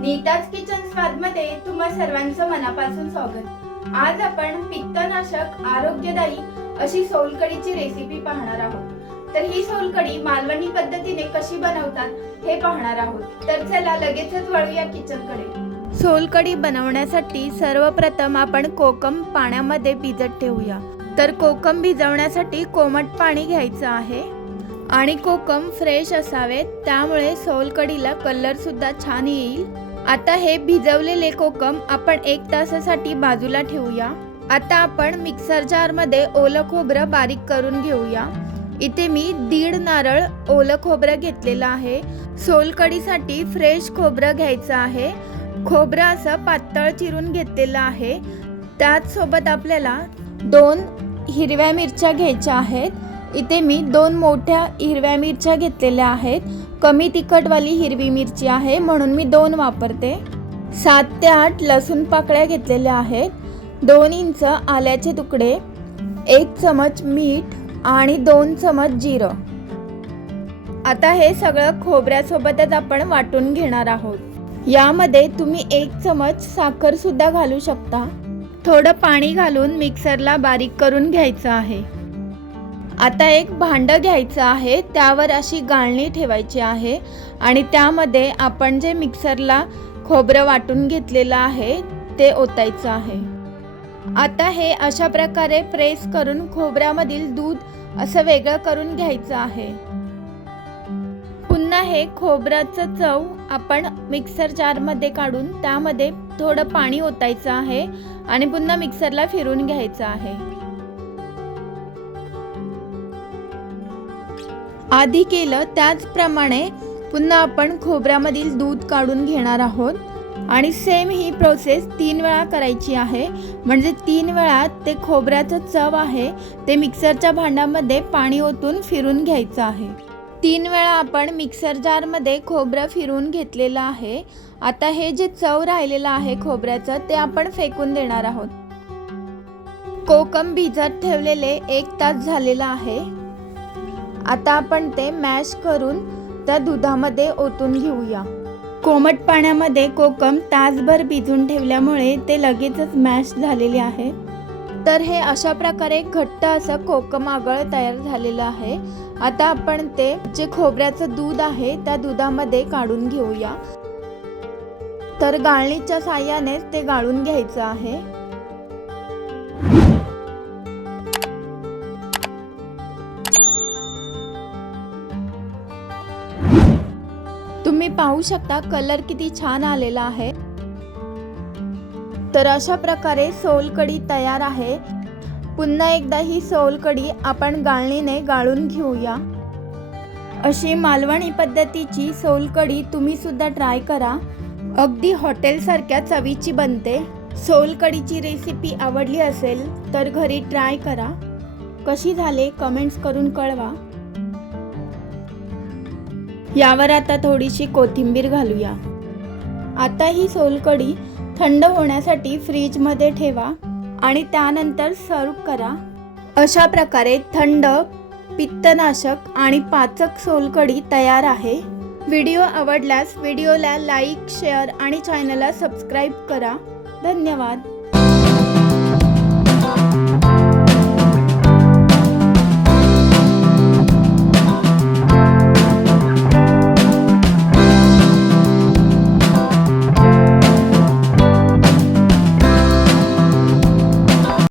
Nita's kitchen स्वादमध्ये तुम्हा सर्वांचं मनापासून स्वागत. आज आपण पित्तनाशक आरोग्यदायी अशी सोलकडीची रेसिपी पाहणार आहोत. तर ही सोलकडी मालवणी पद्धतीने कशी बनवतात हे पाहणार आहोत. तर चला लगेचच वळूया किचनकडे सोलकडी बनवण्यासाठी सर्वप्रथम आपण कोकम पाण्यामध्ये भिजत ठेवूया. तर कोकम भिजवण्यासाठी कोमट पाणी घ्यायचं आहे. आणि कोकम फ्रेश असावेत त्यामुळे सोलकडीला कलर सुद्धा छान येईल. आता हे भिजवलेले कोकम आपण एक तासासाठी बाजूला ठेवूया. आता आपण मिक्सर जार ओलं खोबरं बारीक करून घेऊया. इथे मी दीड नारळ ओलं खोबरं घेतलेलं आहे. सोलकडीसाठी फ्रेश खोबरं घ्यायचं आहे. खोबरं असं पातळ चिरून घेतलेलं आहे. त्याचसोबत आपल्याला दोन हिरव्या मिरच्या घ्यायच्या आहेत. इथे मी दोन मोठ्या हिरव्या मिरच्या घेतलेल्या आहेत. कमी तिखटवाली हिरवी मिरची आहे म्हणून मी दोन वापरते. सात ते आठ लसूण पाकळ्या घेतलेल्या आहेत. दोन इंच आल्याचे तुकडे एक चमच मीठ आणि दोन चमच जिरं. आता हे सगळं खोबऱ्यासोबतच आपण वाटून घेणार आहोत. यामध्ये तुम्ही एक चमच साखरसुद्धा घालू शकता. थोडं पाणी घालून मिक्सरला बारीक करून घ्यायचं आहे. आता एक भांडं घ्यायचं आहे त्यावर अशी गाळणी ठेवायची आहे आणि त्यामध्ये आपण जे मिक्सरला खोबरं वाटून घेतलेलं आहे ते ओतायचं आहे. आता हे अशा प्रकारे प्रेस करून खोबऱ्यामधील दूध असं वेगळं करून घ्यायचं आहे. पुन्हा हे खोबऱ्याचं चव आपण मिक्सर जारमध्ये काढून त्यामध्ये थोडं पाणी ओतायचं आहे आणि पुन्हा मिक्सरला फिरून घ्यायचं आहे. आधी केलं त्याचप्रमाणे पुन्हा आपण खोबऱ्यामधील दूध काढून घेणार आहोत. आणि सेम ही प्रोसेस तीन वेळा करायची आहे. म्हणजे तीन वेळा ते खोबऱ्याचं चव आहे ते मिक्सरच्या भांड्यामध्ये पाणी ओतून फिरून घ्यायचं आहे. तीन वेळा आपण मिक्सर जारमध्ये खोबरं फिरून घेतलेलं आहे. आता हे जे चव राहिलेलं आहे खोबऱ्याचं ते आपण फेकून देणार आहोत. कोकम भिजत ठेवलेले एक तास झालेला आहे. आता आपण ते मॅश करून त्या दुधामध्ये ओतून घेऊया. कोमट पाण्यामध्ये कोकम तासभर भिजून ठेवल्यामुळे ते लगेचच मॅश झालेले आहे. तर हे अशा प्रकारे घट्ट असं कोकम आगळ तयार झालेलं आहे. आता आपण ते जे खोबऱ्याचं दूध आहे त्या दुधामध्ये काढून घेऊया. तर गाळणीच्या साह्याने ते गाळून घ्यायचं आहे. तुम्ही पाहू शकता कलर किती छान आलेला आहे. तर अशा प्रकारे सोलकडी तयार आहे. पुन्हा एकदा ही सोलकडी आपण गाळणीने गाळून घेऊया. अशी मालवणी पद्धतीची सोलकडी तुम्ही सुद्धा ट्राय करा. अगदी हॉटेलसारख्या चवीची बनते. सोलकडीची रेसिपी आवडली असेल तर घरी ट्राय करा. कशी झाले कमेंट्स करून कळवा. यावर आता थोडीशी कोथिंबीर घालूया. आता ही सोलकढी थंड होण्यासाठी फ्रीजमध्ये ठेवा आणि त्यानंतर सर्व करा. अशा प्रकारे थंड पित्तनाशक आणि पाचक सोलकढी तयार आहे. व्हिडिओ आवडल्यास व्हिडिओला लाईक शेअर आणि चॅनलला सबस्क्राईब करा. धन्यवाद.